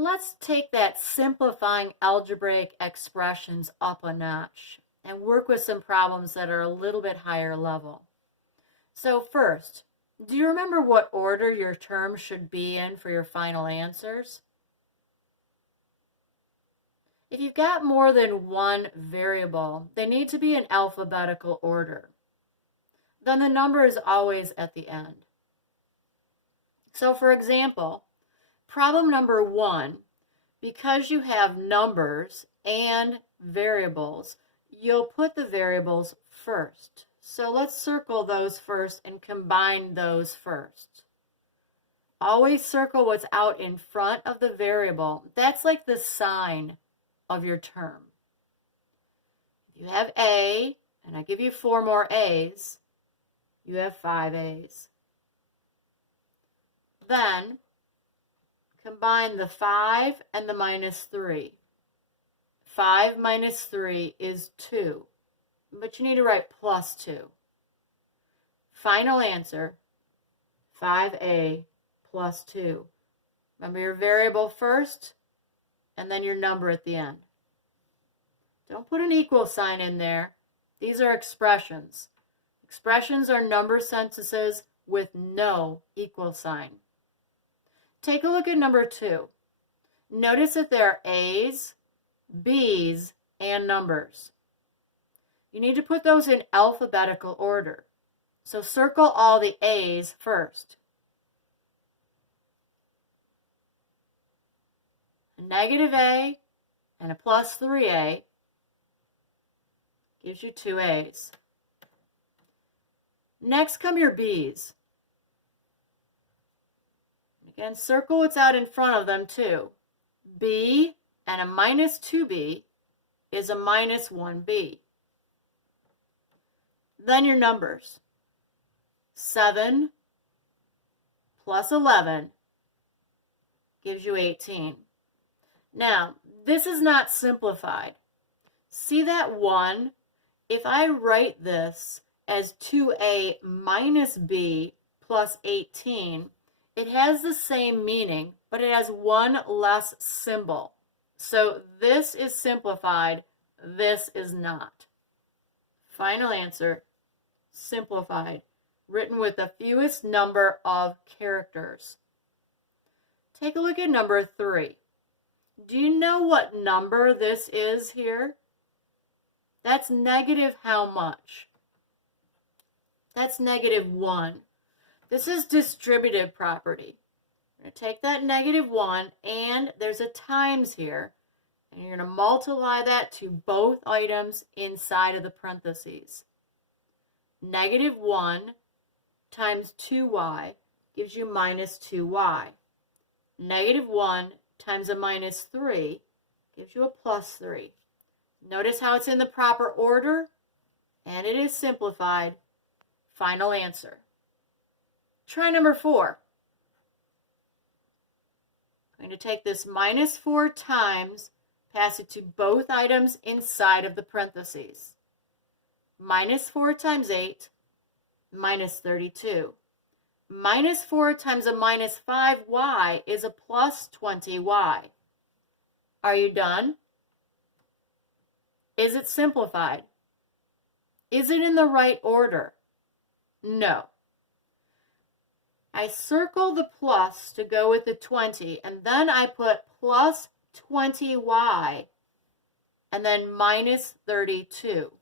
let's take that simplifying algebraic expressions up a notch and work with some problems that are a little bit higher level. So first, do you remember what order your terms should be in for your final answers? If you've got more than one variable, they need to be in alphabetical order. Then the number is always at the end. So for example, problem number 1, because you have numbers and variables, you'll put the variables first. So let's circle those first and combine those first. Always circle what's out in front of the variable. That's like the sign of your term. If you have A, and I give you 4 more A's, you have 5 A's. Then combine the 5 and the minus 3. 5 minus 3 is 2, but you need to write plus 2. Final answer, 5A plus 2. Remember your variable first, and then your number at the end. Don't put an equal sign in there. These are expressions. Expressions are number sentences with no equal sign. Take a look at number 2. Notice that there are A's, B's, and numbers. You need to put those in alphabetical order. So circle all the A's first. A negative A and a plus 3A gives you 2 A's. Next come your B's. Again, circle what's out in front of them too. B and a minus 2B is a minus 1B. Then your numbers. 7 plus 11 gives you 18. Now, this is not simplified. See that 1? If I write this as 2A minus B plus 18, it has the same meaning, but it has one less symbol. So this is simplified, this is not. Final answer, simplified, written with the fewest number of characters. Take a look at number 3. Do you know what number this is here? That's negative how much? That's negative 1. This is distributive property. We're going to take that negative 1, and there's a times here, and you're going to multiply that to both items inside of the parentheses. Negative 1 times 2y gives you minus 2y. Negative 1 times a minus 3 gives you a plus 3. Notice how it's in the proper order, and it is simplified. Final answer. Try number 4. I'm going to take this minus 4 times, pass it to both items inside of the parentheses. Minus 4 times 8, minus 32. Minus 4 times a minus 5y is a plus 20y. Are you done? Is it simplified? Is it in the right order? No. I circle the plus to go with the 20, and then I put plus 20y, and then minus 32.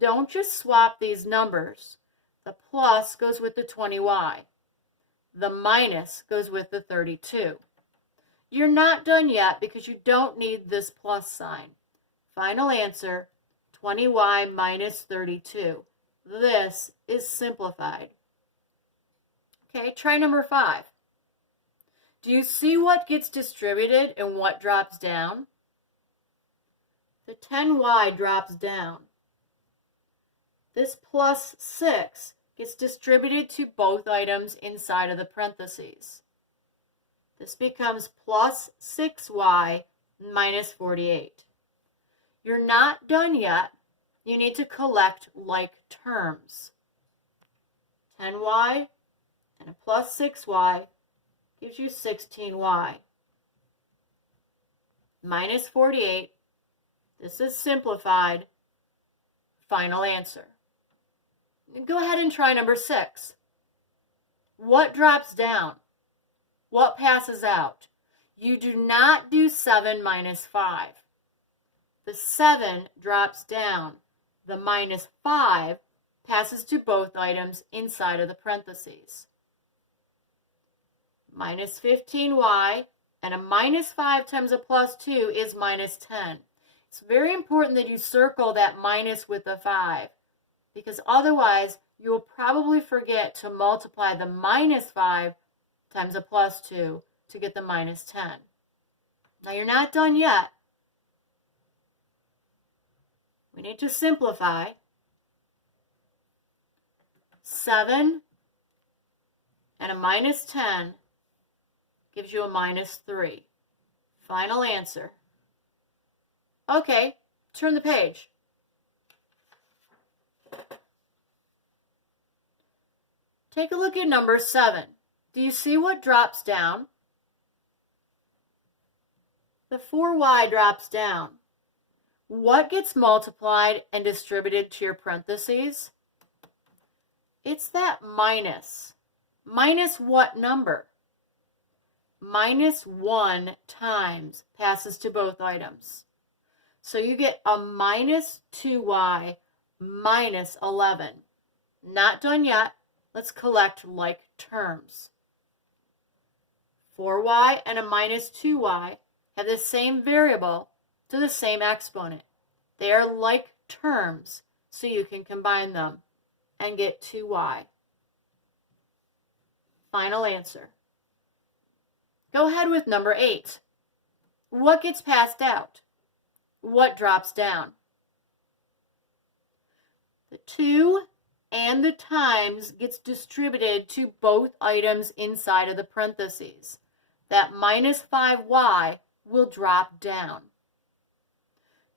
Don't just swap these numbers. The plus goes with the 20y. The minus goes with the 32. You're not done yet because you don't need this plus sign. Final answer, 20y minus 32. This is simplified. Okay, try number 5. Do you see what gets distributed and what drops down? The 10y drops down. This plus 6 gets distributed to both items inside of the parentheses. This becomes plus 6y minus 48. You're not done yet. You need to collect like terms. 10y and a plus 6y gives you 16y. minus 48. This is simplified. Final answer. Go ahead and try number 6. What drops down? What passes out? You do not do 7 minus 5. The 7 drops down. The minus 5 passes to both items inside of the parentheses. Minus 15y and a minus 5 times a plus 2 is minus 10. It's very important that you circle that minus with the 5, because otherwise you'll probably forget to multiply the minus 5 times a plus 2 to get the minus 10. Now you're not done yet. We need to simplify. 7 and a minus 10 gives you a minus 3. Final answer. Okay, turn the page. Take a look at number 7. Do you see what drops down? The 4y drops down. What gets multiplied and distributed to your parentheses? It's that minus. Minus what number? Minus 1 times passes to both items. So you get a minus 2y minus 11. Not done yet. Let's collect like terms. 4y and a minus 2y have the same variable to the same exponent. They are like terms, so you can combine them and get 2y. Final answer. Go ahead with number 8. What gets passed out? What drops down? The 2 and the times gets distributed to both items inside of the parentheses. That minus 5y will drop down.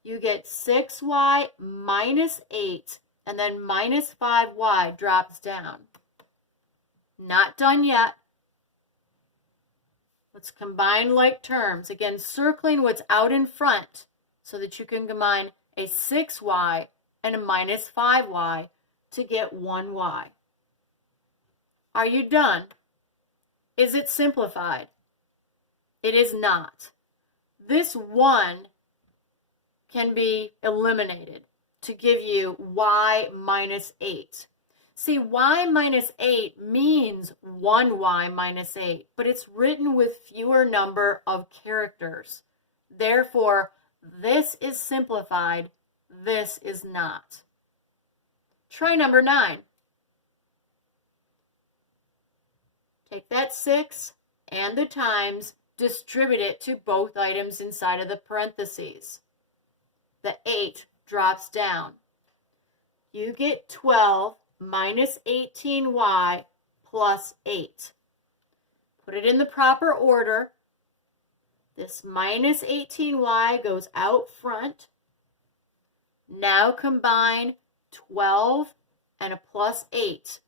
You get 6y minus 8, and then minus 5y drops down. Not done yet. Let's combine like terms. Again, circling what's out in front so that you can combine a 6y and a minus 5y to get 1y. Are you done? Is it simplified? It is not. This 1 can be eliminated to give you y minus 8. See, y minus 8 means 1y minus 8, but it's written with fewer number of characters. Therefore, this is simplified, this is not. Try number 9. Take that 6 and the times, distribute it to both items inside of the parentheses. The 8 drops down. You get 12 minus 18y plus 8. Put it in the proper order. This minus 18y goes out front. Now combine 12 and a plus 8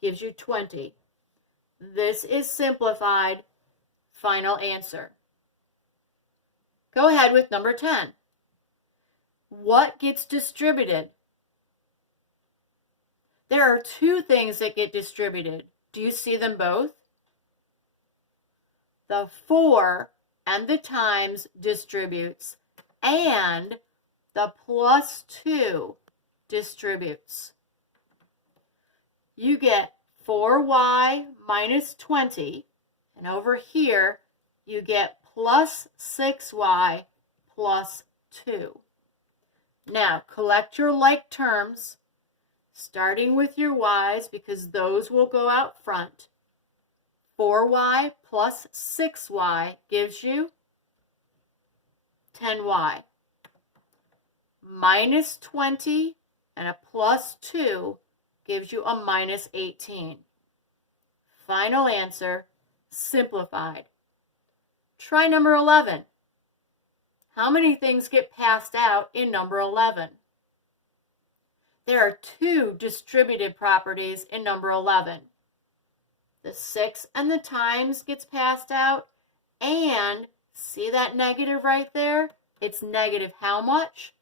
gives you 20. This is simplified. Final answer. Go ahead with number 10. What gets distributed? There are two things that get distributed. Do you see them both? The 4 and the times distributes, and the plus 2 distributes. You get 4y minus 20, and over here you get plus 6y plus 2. Now collect your like terms, starting with your y's because those will go out front. 4y plus 6y gives you 10y. Minus 20 and a plus 2 gives you a minus 18. Final answer, simplified. Try number 11. How many things get passed out in number 11? There are two distributed properties in number 11. The 6 and the times gets passed out, and See that negative right there? It's negative how much?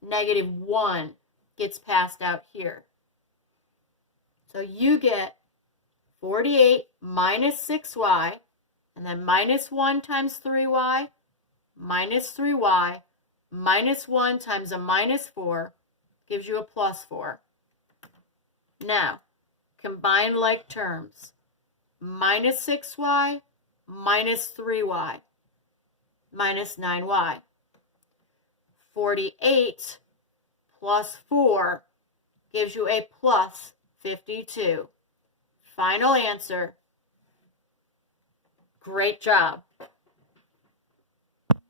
Negative 1 gets passed out here. So you get 48 minus 6y, and then minus 1 times 3y, minus 3y, minus 1 times a minus 4 gives you a plus 4. Now, combine like terms. Minus 6y, minus 3y, minus 9y. 48 plus 4 gives you a plus 52. Final answer. Great job.